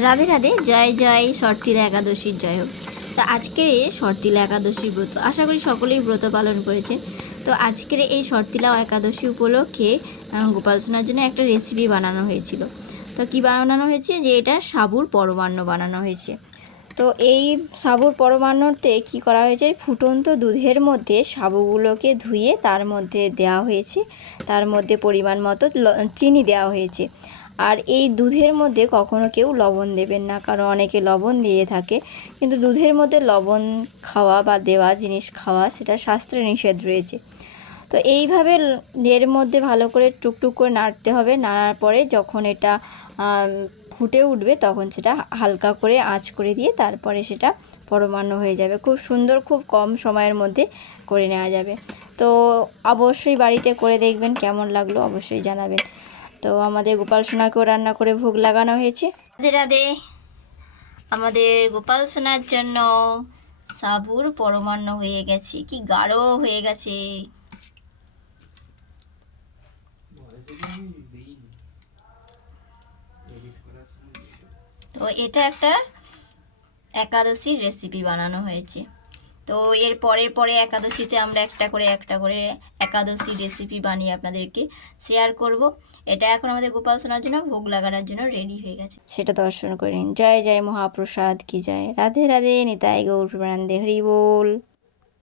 রাধে রাধে, জয় জয় শর্তিলা একাদশীর জয় হোক। তো আজকের এই শর্তিলা একাদশীর ব্রত, আশা করি সকলেই ব্রত পালন করেছে। তো আজকের এই শর্তিলা একাদশী উপলক্ষে গোপাল সোনার জন্য একটা রেসিপি বানানো হয়েছিল। তো কী বানানো হয়েছে, যে এটা সাবুর পরমান্ন বানানো হয়েছে। তো এই সাবুর পরমান্নতে কি করা হয়েছে, ফুটন্ত দুধের মধ্যে সাবুগুলোকে ধুয়ে তার মধ্যে দেওয়া হয়েছে, তার মধ্যে পরিমাণ মতো চিনি দেওয়া হয়েছে। আর এই দুধের মধ্যে কখনো কেউ লবণ দেবেন না, কারণ অনেকে লবণ দিয়ে থাকে, কিন্তু দুধের মধ্যে লবণ খাওয়া বা দেওয়া জিনিস খাওয়া সেটা শাস্ত্রে নিষেধ রয়েছে। তো এইভাবে এর মধ্যে ভালো করে টুকটুক করে নাড়তে হবে। নাড়ার পরে যখন এটা ফুটে উঠবে তখন সেটা হালকা করে আঁচ করে দিয়ে তারপরে সেটা পরমান্ন হয়ে যাবে। খুব সুন্দর, খুব কম সময়ের মধ্যে করে নেওয়া যাবে। তো অবশ্যই বাড়িতে করে দেখবেন, কেমন লাগলো অবশ্যই জানাবেন। তো আমাদের গোপাল সোনাকেও রান্না করে ভোগ লাগানো হয়েছে। রাধে রাধে। আমাদের গোপাল সোনার জন্য সাবুর পরমান্ন হয়ে গেছে, কি গাঢ় হয়ে গেছে। তো এটা একটা একাদশীর রেসিপি বানানো হয়েছে। তো এর পরে একাদশীতে আমরা একটা করে একাদশী রেসিপি বানিয়ে আপনাদেরকে শেয়ার করব। এটা এখন আমাদের গোপাল সোনার জন্য ভোগ লাগানোর জন্য রেডি হয়ে গেছে, সেটা দর্শন করে নিন। জয় জয় মহাপ্রসাদ কি জয়। রাধে রাধে, নিতাই গৌর প্রেমানন্দে, হরি বল।